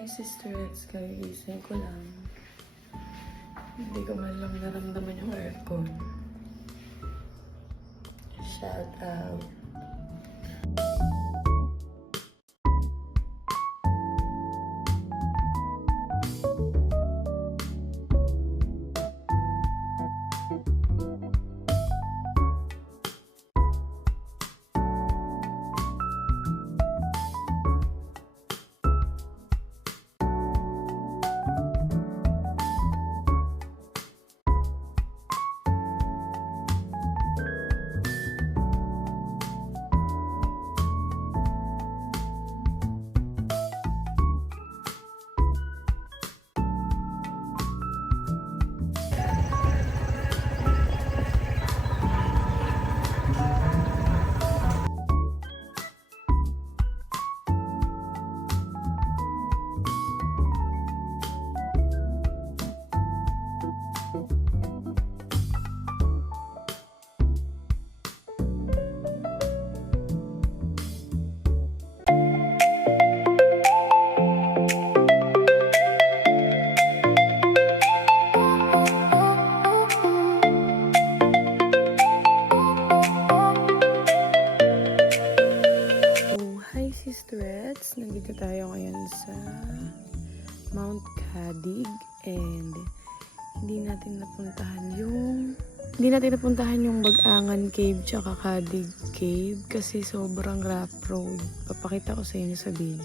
Hi, Sister Reds. Kagising ko lang. Hindi ko man lang naramdaman yung aircon. Shout out. Nandito tayo ngayon sa Mount Cadig and hindi natin napuntahan yung Bagangan Cave tsaka Cadig Cave kasi sobrang rough road. Papakita ko sa inyo sa video.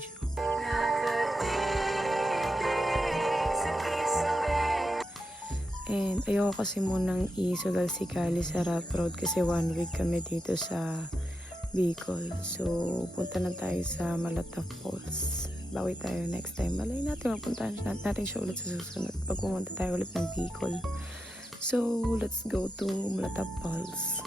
And ayoko kasi munang isugal si Kali sa rough road kasi 1 week kami dito sa Bicol. So, punta na tayo sa Malatap Falls. Bawi tayo next time. Malay natin, mapuntahan natin siya ulit sa susunod pag pumunta tayo ulit ng Bicol. So, let's go to Malatap Falls.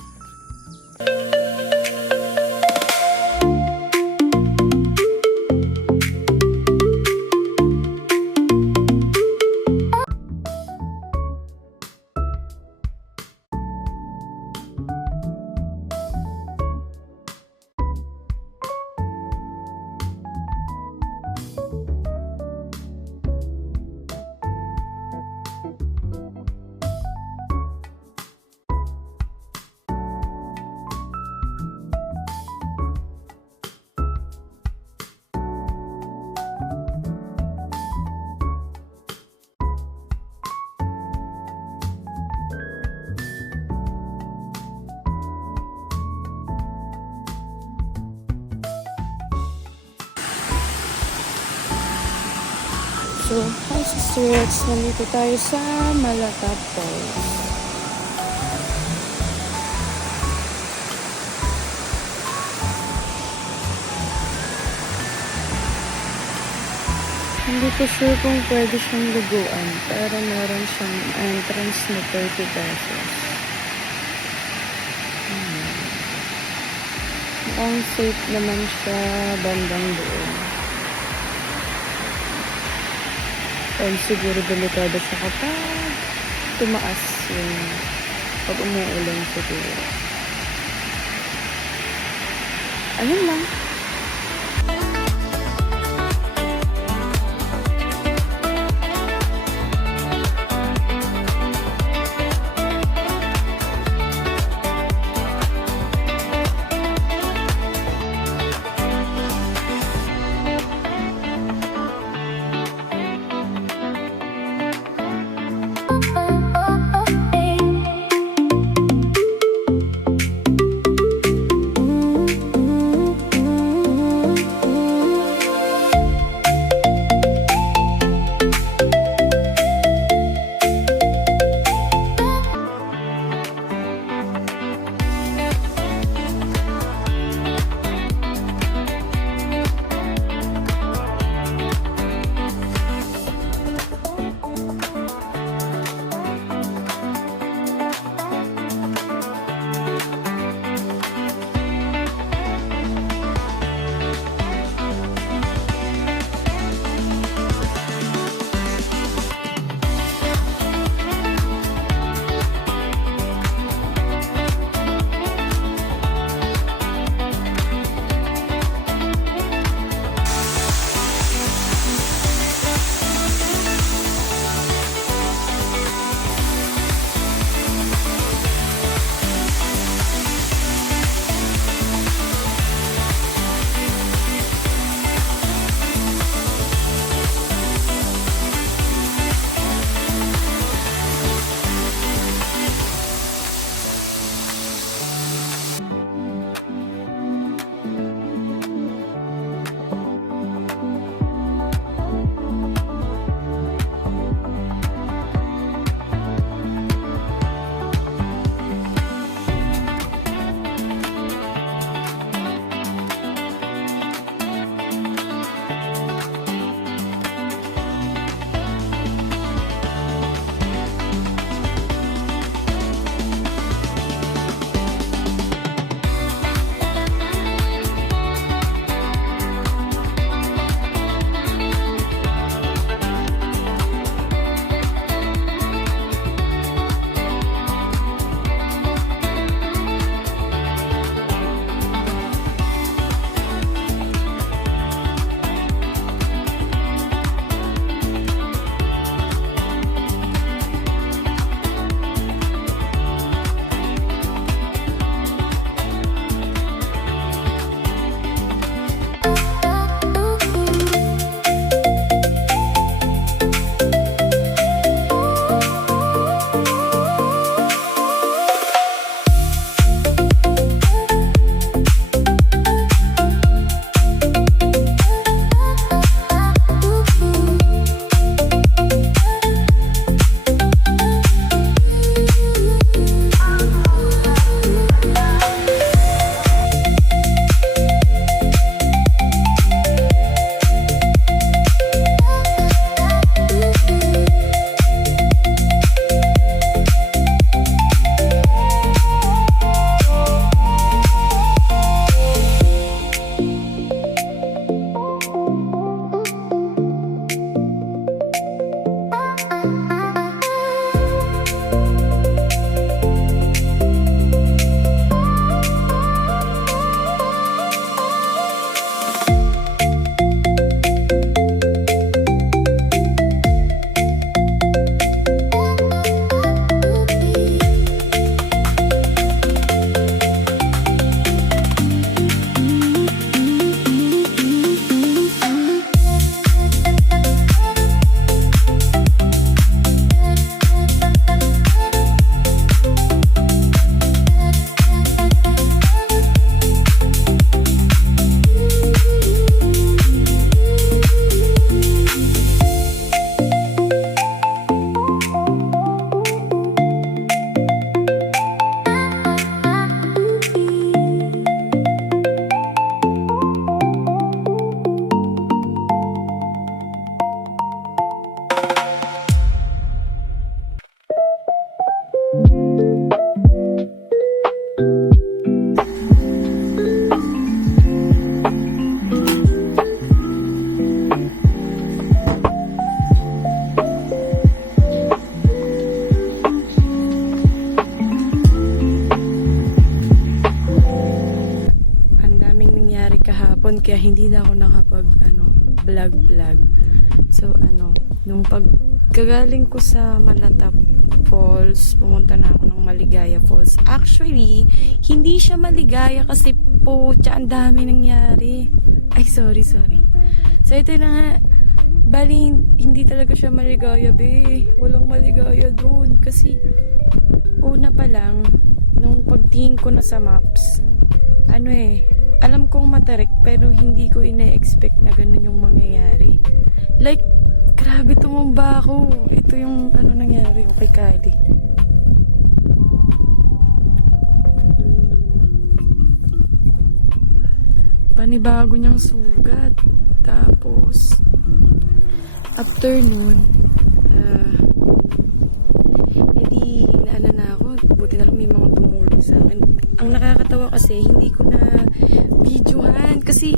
So, hi sisters, nandito tayo sa Malatap Falls. Hindi ko sure kung pwede siyang luguan, pero meron siyang entrance na 30 pesos. Mukhang safe naman siya bandang doon. And siguro delikado siya kapag tumaas yung pag umuulan siguro. Ayun lang. hindi na ako nakapag vlog. So nung pagkagaling ko sa Malatap Falls, pumunta na ako ng Maligaya Falls. Actually, hindi siya maligaya kasi po, ang dami nangyari. Ay, sorry. So ito na nga, bali, hindi talaga siya maligaya, be. Walang maligaya doon. Kasi, una pa lang, nung pagtingin ko na sa maps, alam kong matarik, pero hindi ko ina-expect na ganun yung mangyayari. Like, grabe tumumba ako. Ito yung nangyari kay Kylie. Panibago niyang sugat. Tapos, after nun, edi naala na ako. Buti na lang may mga tumulong sa akin. Ang nakakatawa kasi, hindi ko na videohan. Kasi,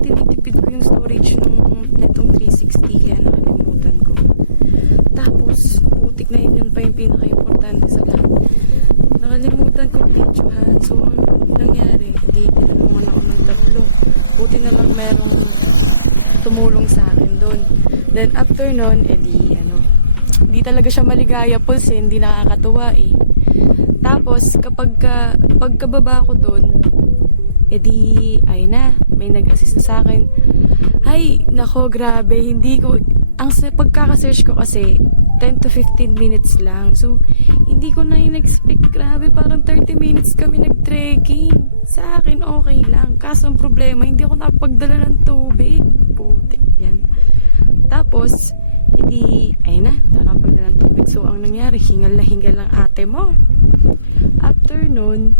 tinitipid ko yung storage netong 360. Kaya nakalimutan ko. Tapos, putik na yun pa yung pinaka-importante sa lahat. Nakalimutan ko videohan. So, ang nangyari, di tinanungan ako ng 3. Buti na lang merong tumulong sa akin doon. Then, after nun, di talaga siya maligaya pulse, hindi nakakatuwa eh. Tapos, pagkababa ko doon, may nag-assist na sa akin. Ay, nako, grabe, pagkakasearch ko kasi, 10 to 15 minutes lang. So, hindi ko na in-expect, grabe, parang 30 minutes kami nag-trekking. Sa akin, okay lang. Kaso, ang problema, hindi ako napagdala ng tubig. Putik yan. Tapos, nakapagdala ng tubig. So, ang nangyari, hingal lang ate mo. After nun,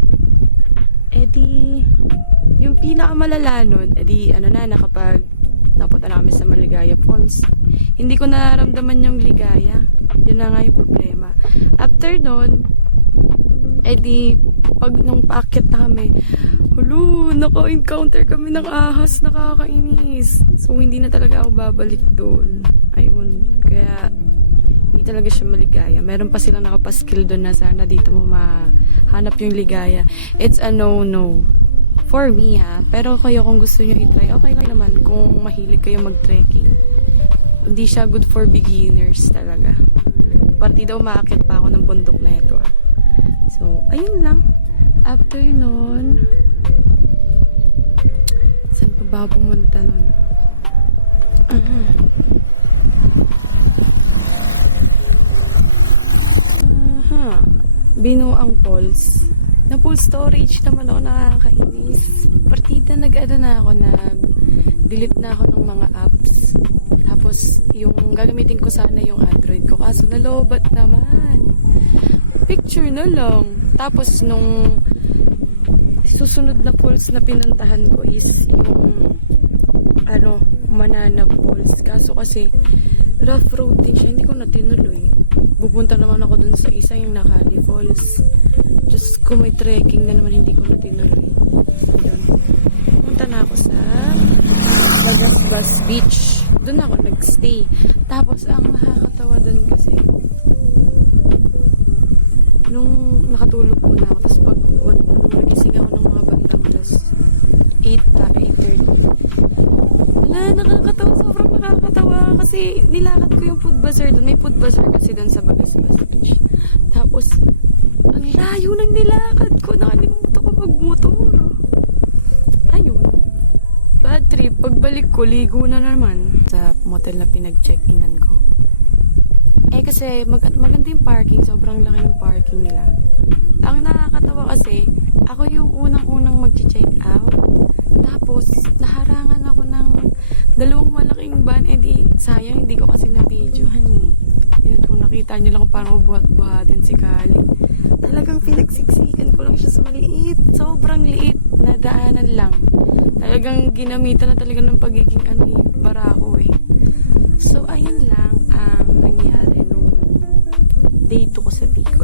yung pinakamalala nun, napunta na kami sa Maligaya Falls. Hindi ko nararamdaman yung ligaya. Yun na nga yung problema. After nun, nung paakyat na kami, naka-encounter kami ng ahas, nakakainis. So, hindi na talaga ako babalik doon. Ayun. Kaya, hindi talaga siya maligaya. Meron pa silang nakapaskill doon na sana dito mo mahanap yung ligaya. It's a no-no. For me, pero kayo kung gusto nyo i-try, okay lang naman kung mahilig kayo mag-trekking. Hindi siya good for beginners talaga. Partida umaakit pa ako ng bundok na ito. So, ayun lang. After nun, saan pa ba pumunta nun? Binuang Falls. Na full storage naman ako, nakakainis. Partida delete na ako ng mga apps. Tapos, yung gagamitin ko sana yung Android ko. Kaso, nalobat naman. Picture na lang. Tapos, nung susunod na falls na pinuntahan ko is yung Mananag Falls. Kaso kasi, rough road din siya. Hindi ko na tinuloy. Pupunta naman ako dun sa isa yung Nakali Falls. Just kung may trekking na naman, hindi ko na tinuloy. Yun. Punta na ako sa Lagasbas Beach. Doon ako nagstay. Tapos, ang nakakatawa dun kasi, nung nakatulog po na ako, tapos nung nagising ako ng mga bandang alas 8:30. Wala, nakakatawa. Sobrang nakakatawa. Kasi nilakad ko yung food bazaar doon. May food bazaar kasi doon sa Lagasbas Beach. Tapos, ang layo ng nilakad ko. Nakalimutan ko magmotor. Ayun. Bad trip. Pagbalik ko, ligo na naman. Sa motel na pinag-check-inan ko. Kasi maganda yung parking. Sobrang laki ng parking nila. Ang nakakatawa kasi, ako yung unang-unang mag-check out. Tapos, naharangan ako ng 2 malaking van. Sayang, hindi ko kasi na-videohan eh. Yun, kung nakita nyo lang kung parang buhat-buhatin si Kali. Talagang pinagsiksikan ko lang siya sa maliit. Sobrang liit na daanan lang. Talagang ginamitan na talaga ng pagiging barako eh. So, ayun lang ang nangyari nung day 2 ko sa Bicol.